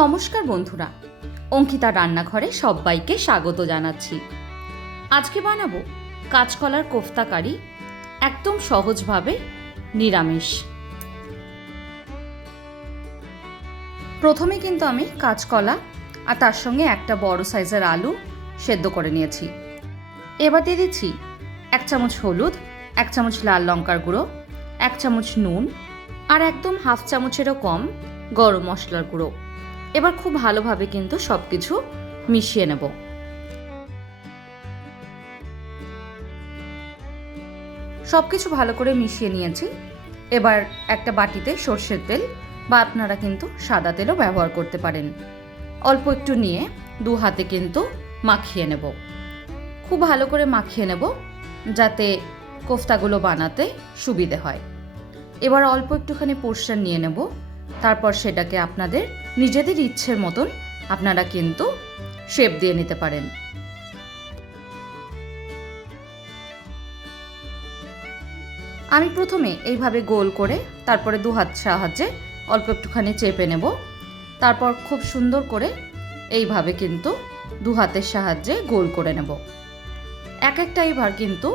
নমস্কার বন্ধুরা, অঙ্কিতা রান্নাঘরে সবাইকে স্বাগত জানাচ্ছি। আজকে বানাবো কাঁচকলার কোফতা কারি একদম সহজভাবে নিরামিষ। প্রথমে কিন্তু আমি কাঁচকলা আর তার সঙ্গে একটা বড় সাইজের আলু সেদ্ধ করে নিয়েছি। এবার দিয়ে দিচ্ছি এক চামচ হলুদ, এক চামচ লাল লঙ্কার গুঁড়ো, এক চামচ নুন আর একদম হাফ চামচেরও কম গরম মশলার গুঁড়ো। এবার খুব ভালোভাবে কিন্তু সব কিছু মিশিয়ে নেব। সব কিছু ভালো করে মিশিয়ে নিয়েছি। এবার একটা বাটিতে সর্ষের তেল বা আপনারা কিন্তু সাদা তেলও ব্যবহার করতে পারেন। অল্প একটু নিয়ে দু হাতে কিন্তু মাখিয়ে নেব। খুব ভালো করে মাখিয়ে নেব যাতে কোফতাগুলো বানাতে সুবিধে হয়। এবার অল্প একটুখানি পোর্শন নিয়ে নেব। তারপর সেটাকে আপনাদের নিজেদের ইচ্ছের মতন আপনারা কিন্তু শেপ দিয়ে নিতে পারেন। আমি প্রথমে এইভাবে গোল করে তারপরে দু হাত সাহায্যে অল্প একটুখানি চেপে নেব। তারপর খুব সুন্দর করে এইভাবে কিন্তু দু হাতের সাহায্যে গোল করে নেব। এক একটা এবার কিন্তু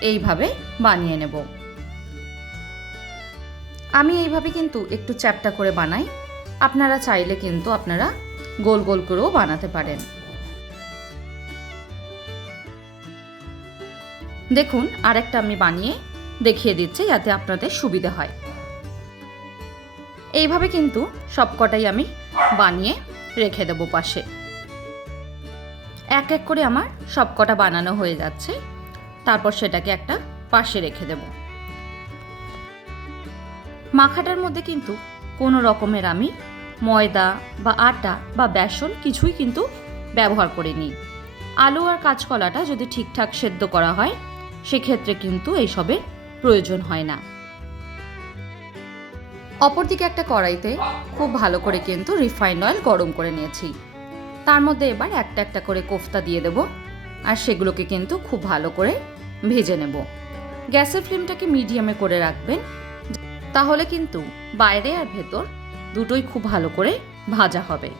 এইভাবে বানিয়ে নেব। আমি এইভাবে কিন্তু একটু চ্যাপটা করে বানাই। আপনারা চাইলে কিন্তু আপনারা গোল গোল করেও বানাতে পারেন। দেখুন, আরেকটা আমি বানিয়ে দেখিয়ে দিচ্ছি যাতে আপনাদের সুবিধে হয়। এইভাবে কিন্তু সবকটাই আমি বানিয়ে রেখে দেবো পাশে। এক এক করে আমার সবকটা বানানো হয়ে যাচ্ছে। তারপর সেটাকে একটা পাশে রেখে দেবো। মাখাটার মধ্যে কিন্তু কোনো রকমের আমি, ময়দা বা আটা বা বেসন কিছুই কিন্তু ব্যবহার করিনি। আলু আর কাঁচকলাটা যদি ঠিকঠাক সেদ্ধ করা হয়, সেক্ষেত্রে কিন্তু এইসবের প্রয়োজন হয় না। অপরদিকে একটা কড়াইতে খুব ভালো করে কিন্তু রিফাইন্ড অয়েল গরম করে নিয়েছি। তার মধ্যে এবার একটা একটা করে কোফতা দিয়ে দেব আর সেগুলোকে কিন্তু খুব ভালো করে ভেজে নেব। গ্যাসের ফ্লেমটাকে মিডিয়ামে করে রাখবেন তাহলে কিন্তু বাইরে আর ভেতর দুটোই খুব ভালো করে ভাজা হবে।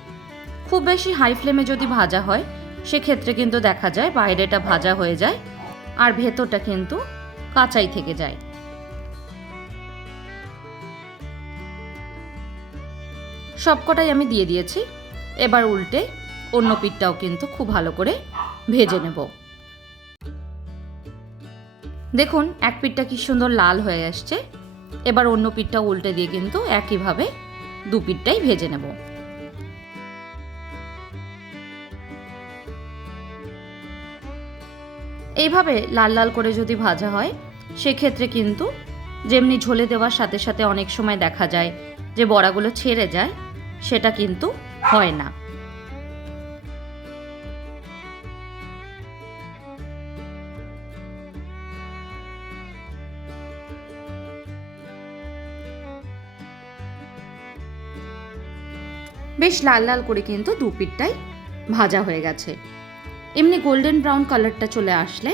খুব বেশি হাই ফ্লেমে যদি ভাজা হয়, সেক্ষেত্রে কিন্তু দেখা যায় বাইরেটা ভাজা হয়ে যায় আর ভেতরটা কিন্তু কাঁচাই থেকে যায়। সবকটাই আমি দিয়ে দিয়েছি। এবার উল্টে অন্য পিঠটাও কিন্তু খুব ভালো করে ভেজে নেব। দেখুন, এক পিঠটা কি সুন্দর লাল হয়ে আসছে। এবার অন্য পিঠটা উল্টে দিয়ে কিন্তু একইভাবে দু পিঠটাই ভেজে নেব। এইভাবে লাল লাল করে যদি ভাজা হয়, সেক্ষেত্রে কিন্তু যেমনি ঝোলে দেওয়ার সাথে সাথে অনেক সময় দেখা যায় যে বড়াগুলো ছেড়ে যায়, সেটা কিন্তু হয় না। বেশ লাল লাল করে কিন্তু দু পিঠটাই ভাজা হয়ে গেছে। এমনি গোল্ডেন ব্রাউন কালারটা চলে আসলে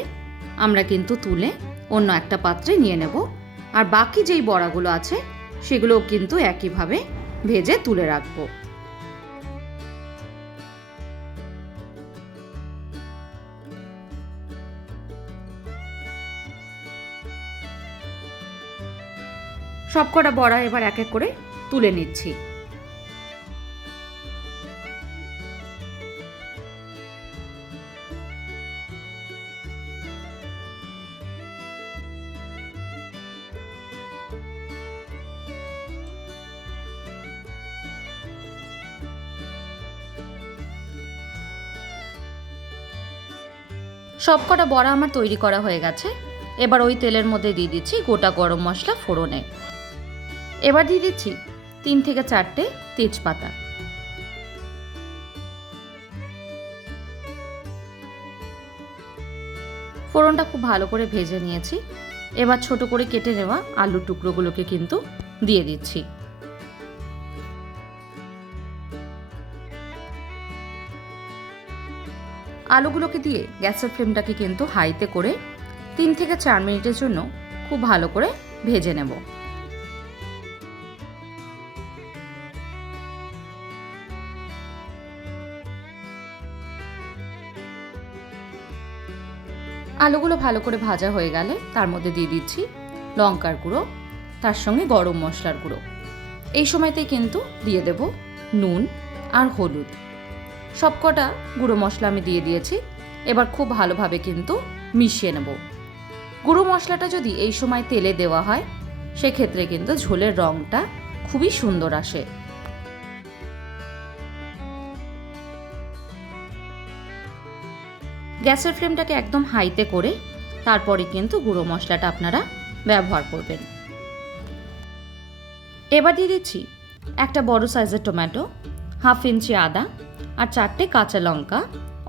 আমরা কিন্তু তুলে অন্য একটা পাত্রে নিয়ে নেব। আর বাকি যেই বড়াগুলো আছে, সেগুলোও কিন্তু একইভাবে ভেজে তুলে রাখব। সবকটা বড়া এবার এক এক করে তুলে নিচ্ছি। সবকটা বড়া আমার তৈরি করা হয়ে গেছে। এবার ওই তেলের মধ্যে দিয়ে দিচ্ছি গোটা গরম মশলা ফোড়নে। এবার দিয়ে দিচ্ছি তিন থেকে চারটে তেজপাতা। ফোড়নটা খুব ভালো করে ভেজে নিয়েছি। এবার ছোট করে কেটে নেওয়া আলুর টুকরোগুলোকে কিন্তু দিয়ে দিচ্ছি। আলুগুলোকে দিয়ে গ্যাসের ফ্লেমটাকে কিন্তু হাইতে করে তিন থেকে চার মিনিটের জন্য খুব ভালো করে ভেজে নেব। আলুগুলো ভালো করে ভাজা হয়ে গেলে তার মধ্যে দিয়ে দিচ্ছি লঙ্কার গুঁড়ো, তার সঙ্গে গরম মশলার গুঁড়ো। এই সময়তে কিন্তু দিয়ে দেব নুন আর হলুদ। সবকটা গুঁড়ো মশলা আমি দিয়ে দিয়েছি। এবার খুব ভালোভাবে কিন্তু মিশিয়ে নেব। গুঁড়ো মশলাটা যদি এই সময় তেলে দেওয়া হয়, সেক্ষেত্রে কিন্তু ঝোলের রঙটা খুবই সুন্দর আসে। গ্যাসের ফ্লেমটাকে একদম হাইতে করে তারপরে কিন্তু গুঁড়ো মশলাটা আপনারা ব্যবহার করবেন। এবার দিয়ে দিচ্ছি একটা বড় সাইজের টমেটো, হাফ ইঞ্চি আদা আর চারটে কাঁচা লঙ্কা,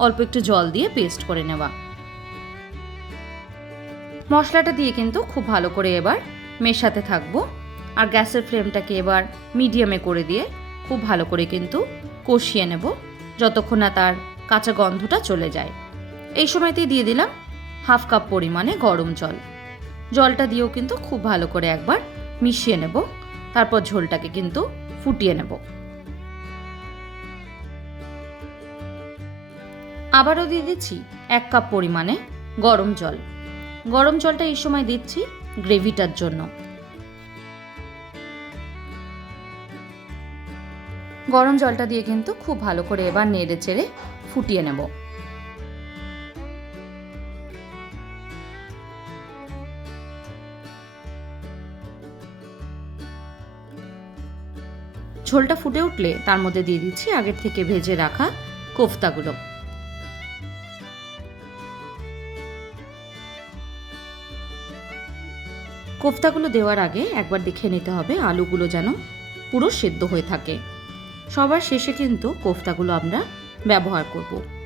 অল্প একটু জল দিয়ে পেস্ট করে নেওয়া। মশলাটা দিয়ে কিন্তু খুব ভালো করে এবার মেশাতে থাকব। আর গ্যাসের ফ্লেমটাকে এবার মিডিয়ামে করে দিয়ে খুব ভালো করে কিন্তু কষিয়ে নেব, যতক্ষণ না তার কাঁচা গন্ধটা চলে যায়। এই সময়তেই দিয়ে দিলাম হাফ কাপ পরিমাণে গরম জল। জলটা দিয়েও কিন্তু খুব ভালো করে একবার মিশিয়ে নেব, তারপর ঝোলটাকে কিন্তু ফুটিয়ে নেব। আবারও দিয়ে দিচ্ছি এক কাপ পরিমাণে গরম জল। গরম জলটা এই সময় দিচ্ছি গ্রেভিটার জন্য। গরম জলটা দিয়ে কিন্তু খুব ভালো করে এবার নেড়ে চেড়ে ফুটিয়ে নেব। ঝোলটা ফুটে উঠলে তার মধ্যে দিয়ে দিচ্ছি আগের থেকে ভেজে রাখা কোফতাগুলো। কোফতাগুলো দেওয়ার আগে একবার দেখে নিতে হবে আলুগুলো যেন পুরো সেদ্ধ হয়ে থাকে। সবার শেষে কিন্তু কোফতাগুলো আমরা ব্যবহার করব।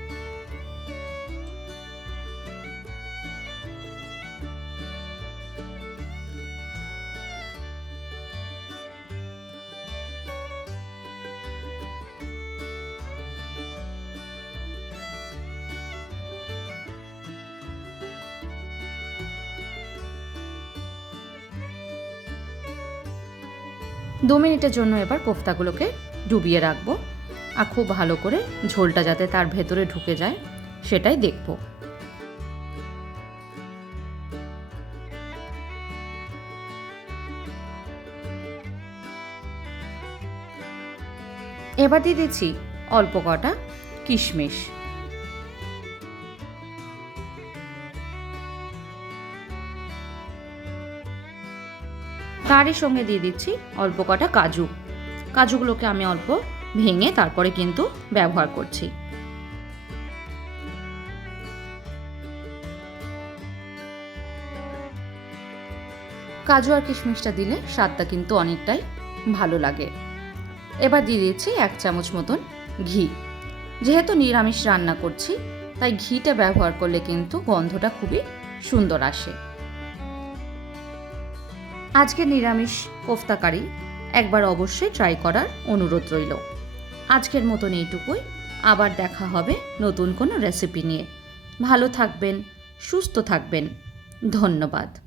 দু মিনিটের জন্য এবার কোফতাগুলোকে ডুবিয়ে রাখব আর খুব ভালো করে ঝোলটা যাতে তার ভেতরে ঢুকে যায়, সেটাই দেখব। এবার দিয়ে দিচ্ছি অল্প কটা কিশমিশ। তারই সঙ্গে দিয়ে দিচ্ছি অল্প কটা কাজু। কাজুগুলোকে আমি অল্প ভেঙে তারপরে কিন্তু ব্যবহার করছি। কাজু আর কিশমিশটা দিলে স্বাদটা কিন্তু অনেকটাই ভালো লাগে। এবার দিয়ে দিচ্ছি এক চামচ মতন ঘি। যেহেতু নিরামিষ রান্না করছি, তাই ঘিটা ব্যবহার করলে কিন্তু গন্ধটা খুবই সুন্দর আসে। আজকে নিরামিষ কোফতা কারি একবার অবশ্যই ট্রাই করার অনুরোধ রইল। আজকের মতন এইটুকুই। আবার দেখা হবে নতুন কোনো রেসিপি নিয়ে। ভালো থাকবেন, সুস্থ থাকবেন। ধন্যবাদ।